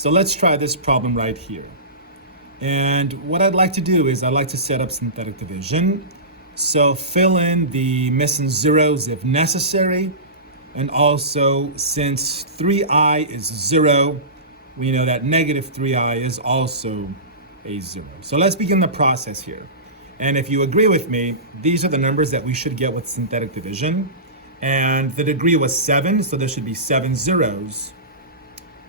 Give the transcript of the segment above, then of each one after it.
So let's try this problem right here. And what I'd like to do is I'd like to set up synthetic division. So fill in the missing zeros if necessary. And also, since 3i is 0, we know that negative 3i is also a 0. So let's begin the process here. And if you agree with me, these are the numbers that we should get with synthetic division. And the degree was 7, so there should be 7 zeros.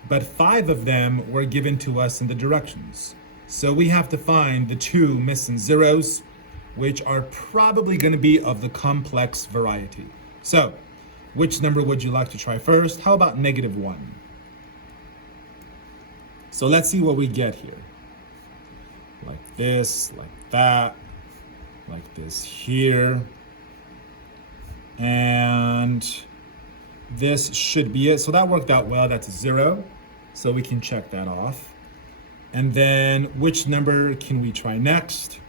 But 5 of them were given to us in the directions. So we have to find the 2 missing zeros, which are probably going to be of the complex variety. So, which number would you like to try first? How about negative 1? So let's see what we get here. Like this, like that, like this here. And this should be it. So that worked out well. That's a 0. So we can check that off. And then which number can we try next?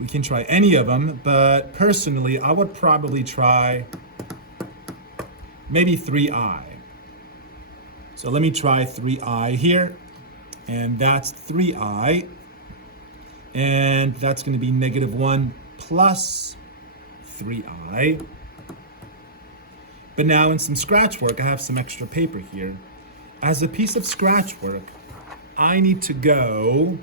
We can try any of them, but personally, I would probably try maybe 3i. So let me try 3i here. And that's 3i. And that's going to be negative 1 plus 3i. But now in some scratch work, I have some extra paper here. As a piece of scratch work, I need to go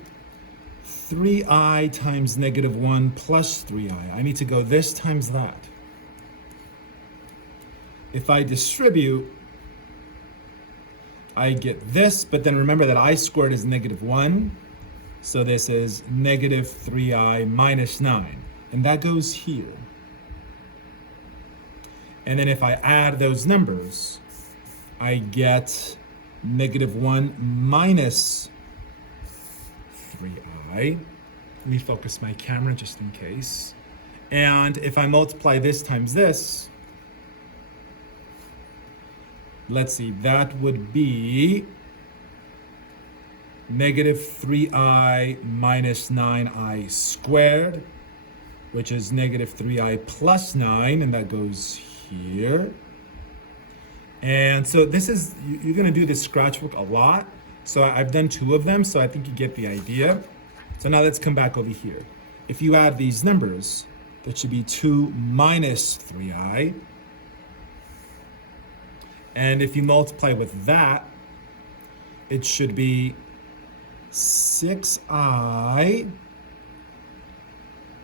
3i times negative 1 plus 3i. I need to go this times that. If I distribute, I get this, but then remember that I squared is negative 1. So this is negative 3i minus 9. And that goes here. And then if I add those numbers, I get negative 1 minus 3i. Let me focus my camera just in case. And if I multiply this times this, let's see, that would be negative 3i minus 9i squared, which is negative 3i plus 9, and that goes here. And so this is, you're going to do this scratch work a lot. So I've done 2 of them, so I think you get the idea. So now let's come back over here. If you add these numbers, that should be 2 minus 3i. And if you multiply with that, it should be 6i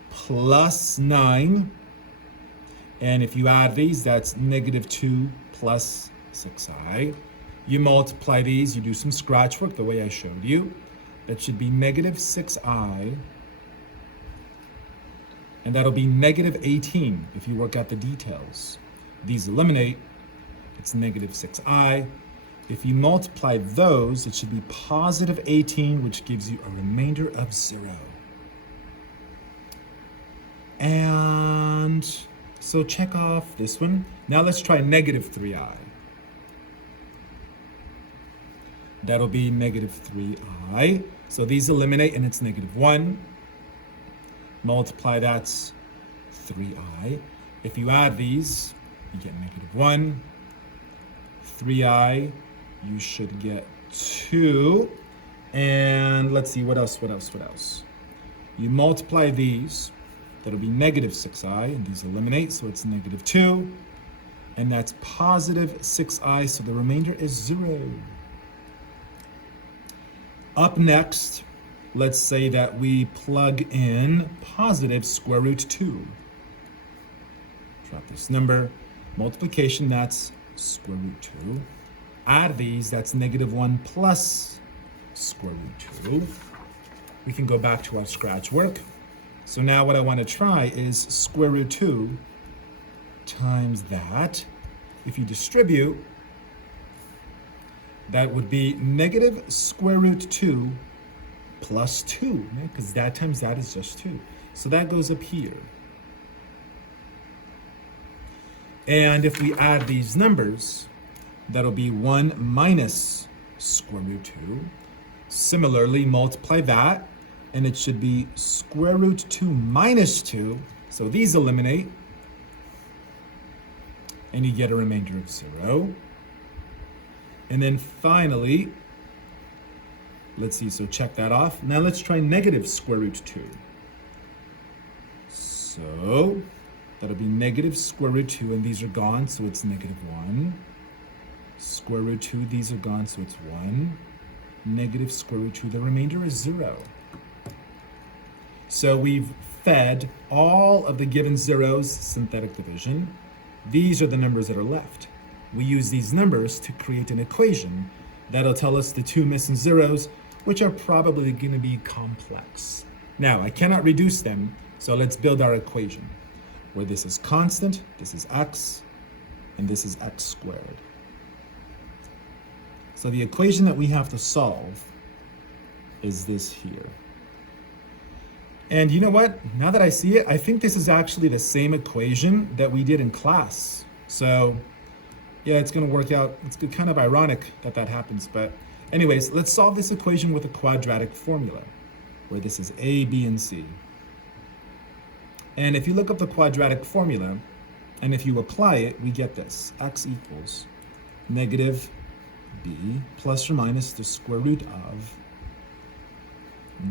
plus 9. And if you add these, that's negative 2 plus 6i. You multiply these, you do some scratch work the way I showed you. That should be negative 6i. And that'll be negative 18 if you work out the details. These eliminate. It's negative 6i. If you multiply those, it should be positive 18, which gives you a remainder of 0. And so check off this one. Now let's try negative 3i. That'll be negative 3i. So these eliminate, and it's negative 1. Multiply, that's 3i. If you add these, you get negative 1. 3i, you should get 2. And let's see, what else? You multiply these, that'll be negative 6i, and these eliminate, so it's negative 2. And that's positive 6i, so the remainder is 0. Up next, let's say that we plug in positive square root 2. Drop this number. Multiplication, that's square root 2. Add these, that's negative 1 plus square root 2. We can go back to our scratch work. So now what I want to try is square root 2 times that. If you distribute, that would be negative square root 2 plus 2, because that times that is just 2. So that goes up here. And if we add these numbers, that'll be 1 minus square root 2. Similarly, multiply that, and it should be square root 2 minus 2. So these eliminate, and you get a remainder of 0. And then finally, Let's see, so check that off. Now let's try negative square root 2. So that'll be negative square root 2, and these are gone, so it's negative 1. Square root 2, these are gone, so it's 1. Negative square root 2, the remainder is 0. So we've fed all of the given zeros synthetic division. These are the numbers that are left. We use these numbers to create an equation that'll tell us the two missing zeros, which are probably going to be complex. Now, I cannot reduce them, so let's build our equation, where this is constant, this is x, and this is x squared. So the equation that we have to solve is this here. And you know what? Now that I see it, I think this is actually the same equation that we did in class. So yeah, it's going to work out. It's kind of ironic that that happens. But anyways, let's solve this equation with a quadratic formula, where this is a, b, and c. And if you look up the quadratic formula, and if you apply it, we get this. X equals negative b plus or minus the square root of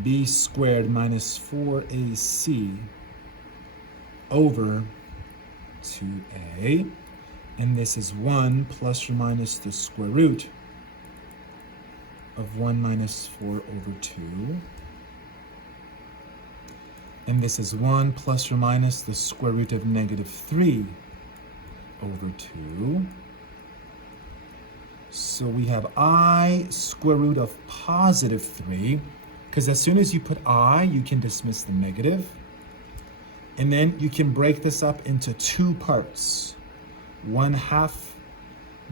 b squared minus 4ac over 2a. And this is 1 plus or minus the square root of 1 minus 4 over 2. And this is 1 plus or minus the square root of negative 3 over 2. So we have I square root of positive 3, because as soon as you put I, you can dismiss the negative. And then you can break this up into two parts. 1/2,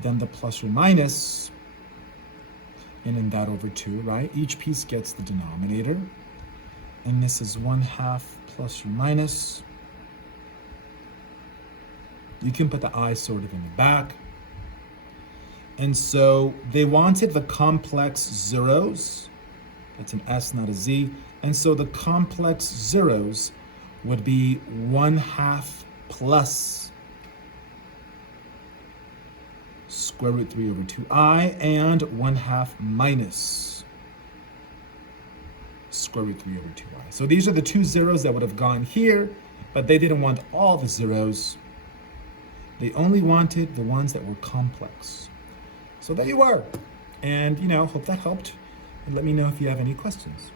then the plus or minus, and then that over 2, right? Each piece gets the denominator. And this is 1/2 plus or minus. You can put the I sort of in the back. And so they wanted the complex zeros. That's an S, not a Z. And so the complex zeros would be 1/2 plus square root 3 over 2i, and 1/2 minus square root 3 over 2i. So these are the two zeros that would have gone here, but they didn't want all the zeros. They only wanted the ones that were complex. So there you are. And, hope that helped. And let me know if you have any questions.